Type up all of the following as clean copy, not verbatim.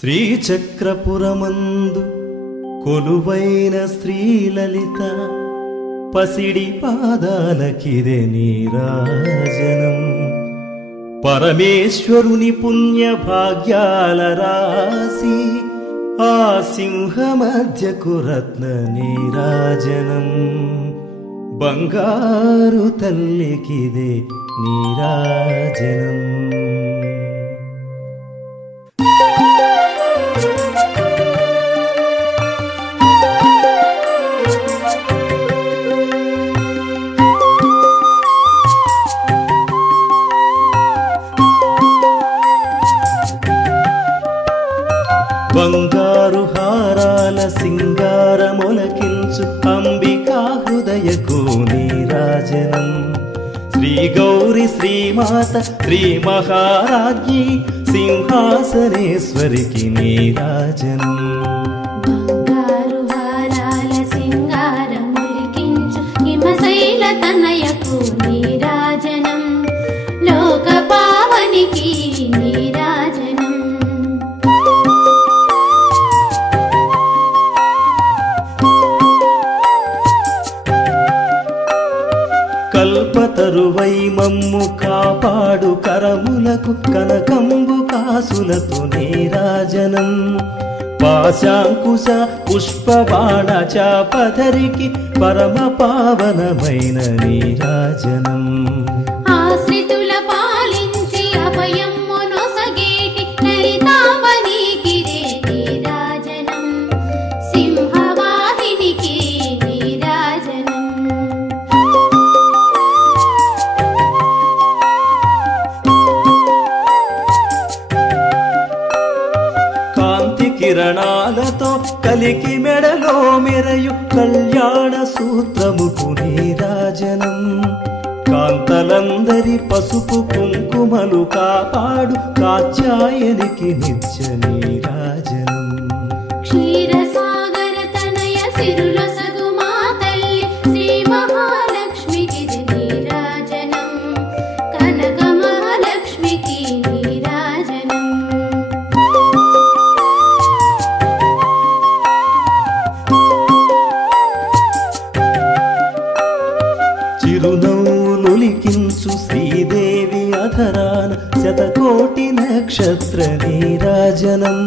శ్రీచక్రపురమందు కొలువైన శ్రీలలిత పసిడి పాదాలకిదే నీరాజనం. పరమేశ్వరుని పుణ్య భాగ్యాల రాసి ఆ సింహ మధ్యకు రత్న నీరాజనం. బంగారు తల్లికిదే నీరాజనం. బంగారు హారాల సింగారమొలకించు అంబికా హృదయకు నీరాజనం. శ్రీ గౌరి శ్రీమాత శ్రీ మహారాజ్ఞి సింహాసనేశ్వరికి నీరాజనం. బంగారు హారాల సింగారమొలకించు హిమశైల తనయకు నీరాజనం. లోక పావనికి నీరాజనం. కల్పతరువై మమ్ము కాపాడు కరములకు కనకంబు కాసులతో నీరాజనం. పాశాంకుశ పుష్పబాణ చాపధరికి పరమ పావనమైన నీరాజనం. ఆశ్రితుల పాలించి అభయమ్ము నొసగేటి లలితాంబనీకిదే నీరాజనం. సింహవాహినికి నీరాజనం. కాంతి కిరణాలతో కలికి మెడలో మెరయు కళ్యాణ సూత్రముకు నీరాజనం. కాంతలందరి పసుపు కుంకుమలు కాపాడు కాత్యాయనికి నిత్య నీరాజనం. క్షీరసాగర తనయ సిరులొసగు మా తల్లి శ్రీ మహాలక్ష్మికిది నీరాజనం. కనక మహాలక్ష్మికి నీరాజనం. చిరునవ్వులొలికించు శ్రీదేవి అధరాన శతకోటి నక్షత్ర నీరాజనం.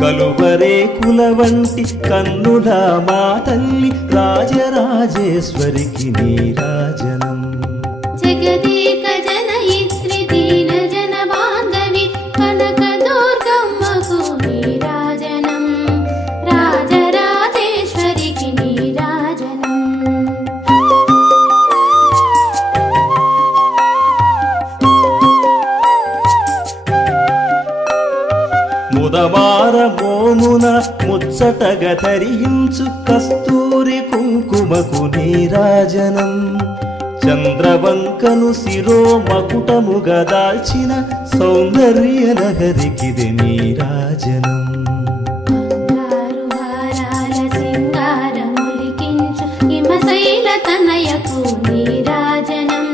కలువరేకుల వంటి కన్నుల మా తల్లి రాజరాజేశ్వరికి నీరాజనం. జగదేక జనయిత్రి దీన జన బాంధవి కనక దుర్గమ్మకు నీరాజనం. రాజరాజేశ్వరికి నీరాజనం. ముదమార మోమున ముచ్చటగా ధరించు కస్తూరి కుంకుమకు నీరాజనం. చంద్రవంకను శిరో మకుటముగా దాల్చిన సౌందర్య లహరికిది నీరాజనం. బంగారు హారాల సింగారమొలికించు హిమశైల తనయకు నీరాజనం.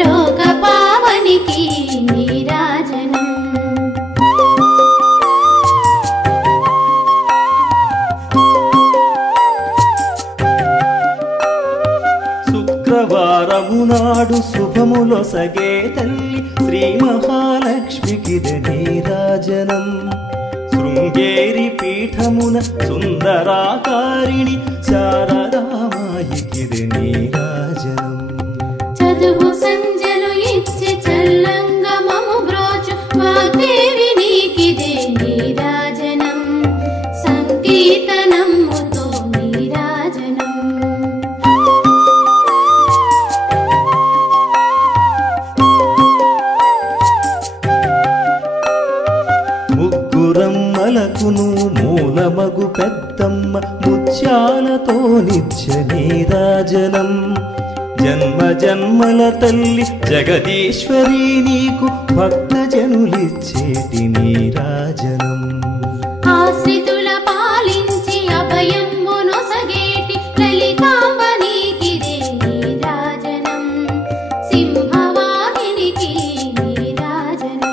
లోక పావనికి నీరాజనం. శుక్రవారము నాడు శుభములొసగే తల్లి శ్రీ మహాలక్ష్మికిది నీరాజనం. శృంగేరి పీఠమున సుందరాకారిణి శారదామాయికిది నీరాజనం. చదువు సంజలు ఇచ్చి చల్లంగమము బ్రోచు వాగ్దేవి నీకిదే నీరాజనం. సంకీర్తనముతో నీరాజనం. ముగ్గురమ్మలకును మూలమగు పెద్దమ్మ ముత్యాలతో నిత్య నీరాజనం. జన్మ జన్మల తల్లి జగదీశ్వరి నీకు భక్తజనులిచ్చేటి నీరాజనం. ఆశ్రితుల పాలించి అభయమ్ము నొసగేటి లలితాంబనీకిదే నీరాజనం. సింహవాహినికి నీరాజనం.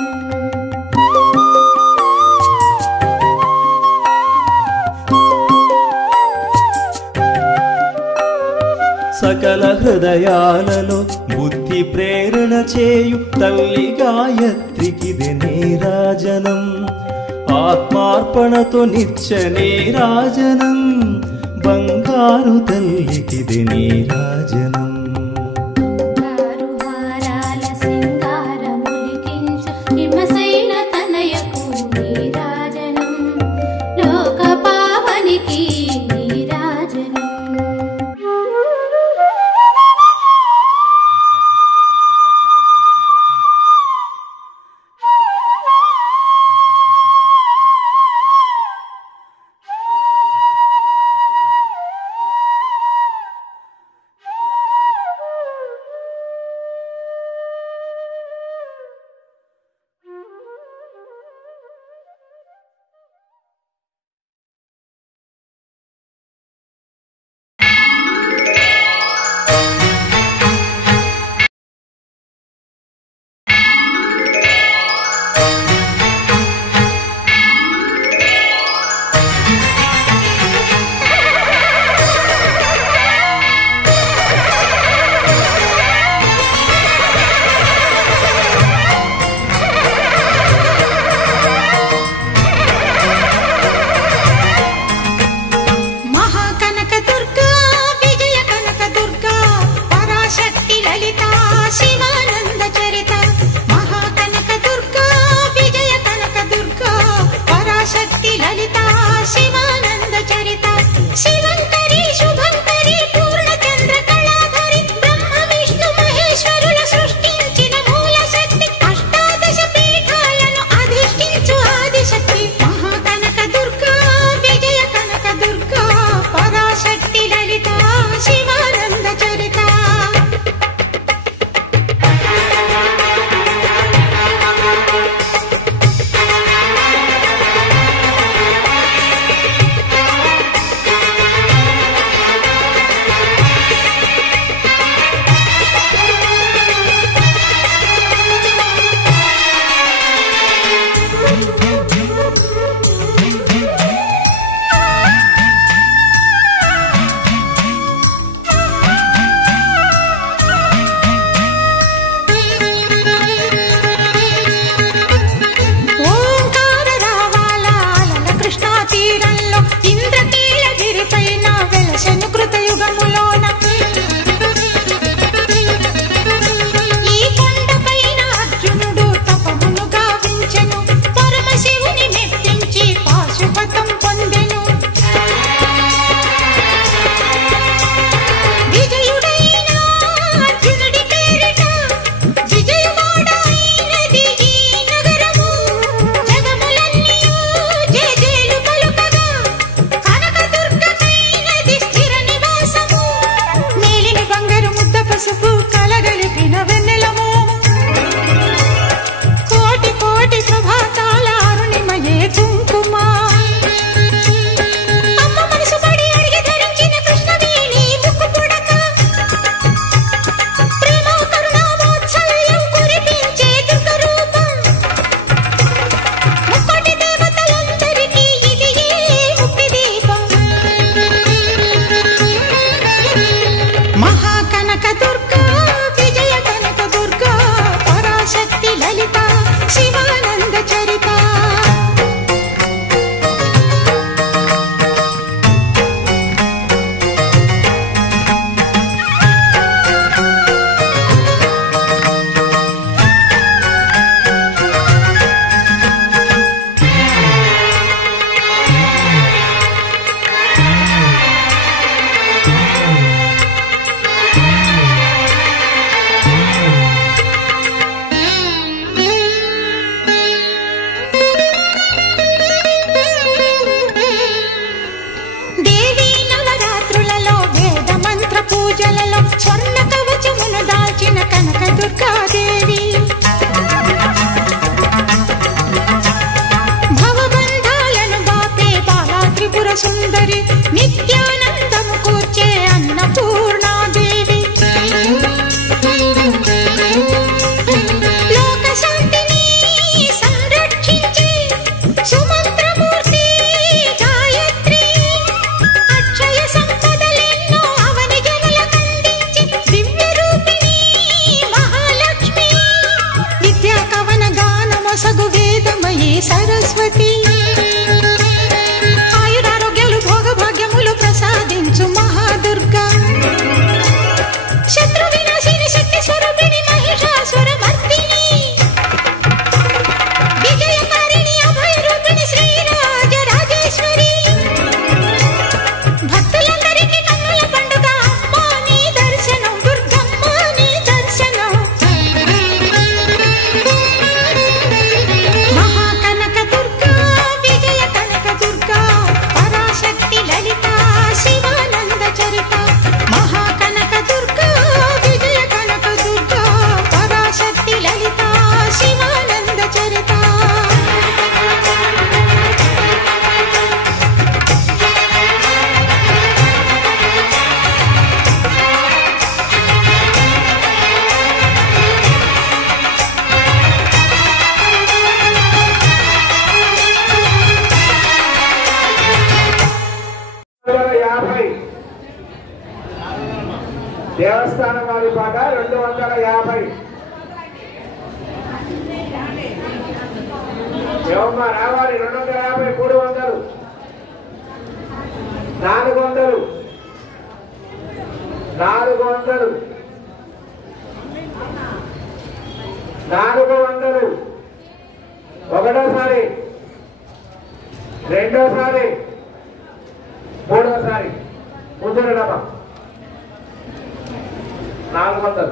హృదయాలలో బుద్ధి ప్రేరణ చేయు తల్లి గాయత్రికిది నీరాజనం ఆత్మార్పణతో నిత్య నీరాజనం బంగారు తల్లికిది నీరాజనం బంగారు హారాల సింగారములికించు హిమసైన తనయకు నీరాజనం లోక పావనికి నీరాజనం 250 ఏమమ్మా రావాలి 250 300 400 ఒకటోసారి రెండోసారి మూడోసారి ముందు డబ్బా 400